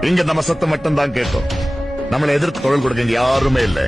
இங்க நம்ம சத்தம் மட்டும் தான் கேட்கும். நம்மளை எதிர்த்து குரல் கொடுக்க யாருமே இல்லை.